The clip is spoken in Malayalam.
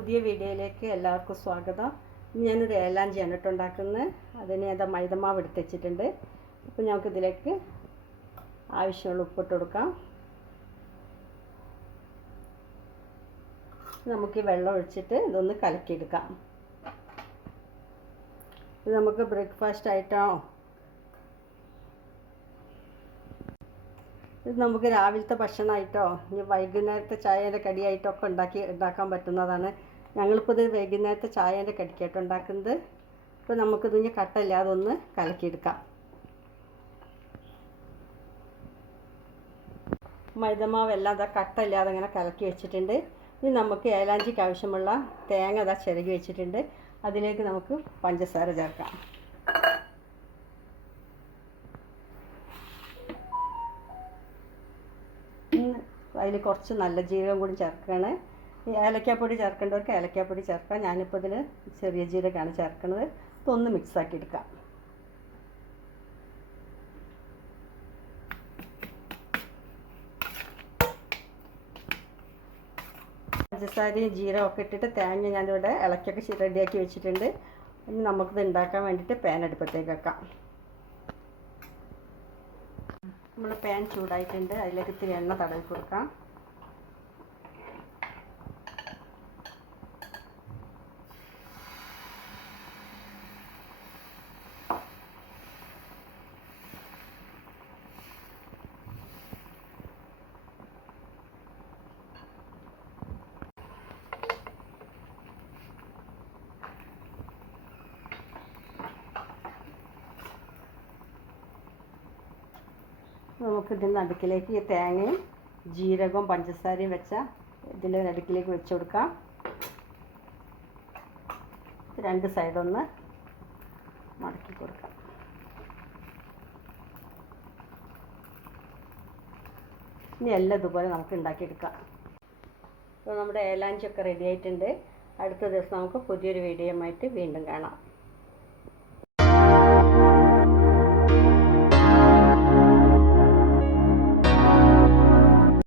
പുതിയ വീഡിയോയിലേക്ക് എല്ലാവർക്കും സ്വാഗതം. ഞാനൊരു ഏലാഞ്ചിയാണ് ഉണ്ടാക്കുന്നത്. അതിന് മൈദമാവ് എടുത്ത് വെച്ചിട്ടുണ്ട്. അപ്പോൾ നമുക്കിതിലേക്ക് ആവശ്യമുള്ള ഉപ്പിട്ട് കൊടുക്കാം. നമുക്ക് വെള്ളം ഒഴിച്ചിട്ട് ഇതൊന്ന് കലക്കിയെടുക്കാം. ഇത് നമുക്ക് ബ്രേക്ക്ഫാസ്റ്റ് ആയിട്ടോ ഇത് നമുക്ക് രാവിലത്തെ ഭക്ഷണമായിട്ടോ ഇനി വൈകുന്നേരത്തെ ചായയുടെ കടിയായിട്ടോ ഒക്കെ ഉണ്ടാക്കാൻ പറ്റുന്നതാണ്. ഞങ്ങളിപ്പോൾ ഇത് വൈകുന്നേരത്തെ ചായയുടെ കടിക്കായിട്ട് ഉണ്ടാക്കുന്നത്. അപ്പോൾ നമുക്കിത് ഇനി കട്ടയില്ലാതെ ഒന്ന് കലക്കിയെടുക്കാം. മൈദമാവെല്ലാം അതാ കട്ടയില്ലാതെ ഇങ്ങനെ കലക്കി വെച്ചിട്ടുണ്ട്. ഇനി നമുക്ക് ഏലാഞ്ചിക്ക് ആവശ്യമുള്ള തേങ്ങ അതാ ചിരകി വെച്ചിട്ടുണ്ട്. അതിലേക്ക് നമുക്ക് പഞ്ചസാര ചേർക്കാം. അതിൽ കുറച്ച് നല്ല ജീരകം കൂടി ചേർക്കുകയാണ്. ഏലക്കാപ്പൊടി ചേർക്കേണ്ടവർക്ക് ഏലക്കാപ്പൊടി ചേർക്കാം. ഞാനിപ്പോൾ ഇതിൽ ചെറിയ ജീരകമാണ് ചേർക്കുന്നത്. ഇതൊന്ന് മിക്സാക്കി എടുക്കാം. പഞ്ചസാരയും ജീരകമൊക്കെ ഇട്ടിട്ട് തേങ്ങ ഞാനിവിടെ ഇളക്കിയൊക്കെ റെഡിയാക്കി വെച്ചിട്ടുണ്ട്. ഇനി നമുക്കിത് ഉണ്ടാക്കാൻ വേണ്ടിയിട്ട് പാൻ അടുപ്പത്തേക്ക് വെക്കാം. നമ്മൾ പാൻ ചൂടായിട്ടുണ്ട്. അതിലേക്ക് ഇത്തിരി എണ്ണ തടവി കൊടുക്കാം. നമുക്ക് ഇതിൻ്റെ നടുക്കിലേക്ക് ഈ തേങ്ങയും ജീരകവും പഞ്ചസാരയും വെച്ച ഇതിൻ്റെ നടുക്കിലേക്ക് വെച്ച് കൊടുക്കാം. രണ്ട് സൈഡൊന്ന് മടക്കി കൊടുക്കാം. ഇനി എല്ലാം ഇതുപോലെ നമുക്ക് ഉണ്ടാക്കിയെടുക്കാം. അപ്പോൾ നമ്മുടെ ഏലാഞ്ചിയൊക്കെ റെഡി ആയിട്ടുണ്ട്. അടുത്ത ദിവസം നമുക്ക് പുതിയൊരു വീഡിയോയുമായിട്ട് വീണ്ടും കാണാം.